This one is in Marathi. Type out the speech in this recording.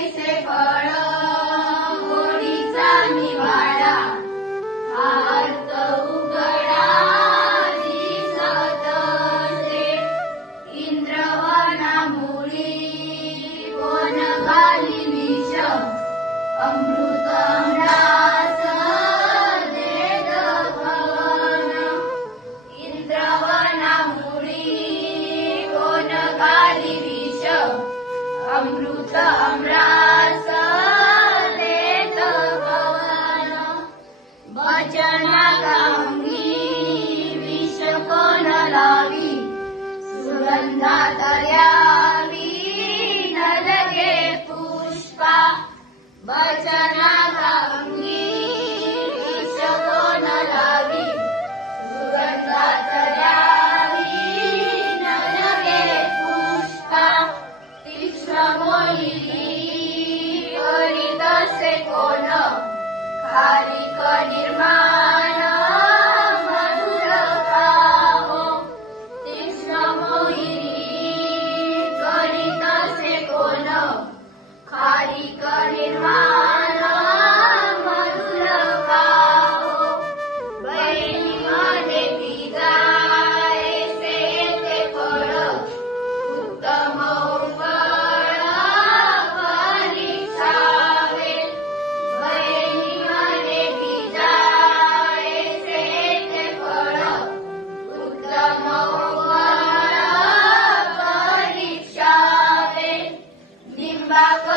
ऐसे फळ गोडीचा निवाडा अर्थ उघडा दिसत से इंद्रवनामुळी कोण घाली विष अमृत अमरास देत घन इंद्रवनामुळी कोण घाली विष अमृत अमरास देत घन वचना गांगी विष कोण लावी सुगंधा तर्यावी न लगे पुष्पा वचना गांगी विष कोण लावी सुगंधा तर्यावी न लगे पुष्पा तीक्ष्ण मोहिनी करीत असे कोण खारिक निर्माण मधुर काहो तीक्ष्ण मोहिनी करीत असे कोण खारिक निर्माण मधुर काहो बहिणीमध्ये भिजायचे ते फळ उत्तम फळ परीक्षावे बहिणीमध्ये भिजायचे ते फळ उत्तम फळ परीक्षावे निंबाक